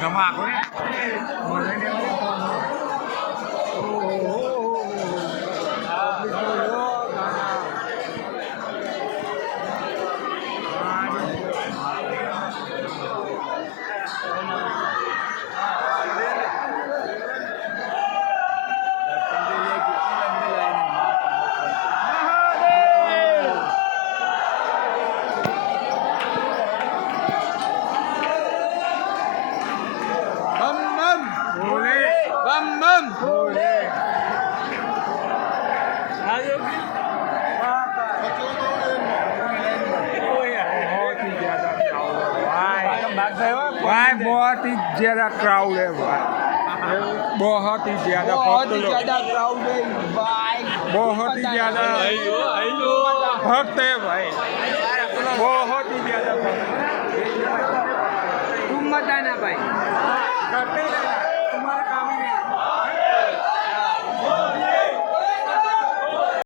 धमाको है भाई बहुत ही ज्यादा क्राउड है भाई बहुत ही ज्यादा बहुत ही ज्यादा क्राउड है भाई बहुत ही ज्यादा भक्त है भाई बहुत ही ज्यादा तुम मत आना भाई करते ही रहना तुम्हारा काम ही नहीं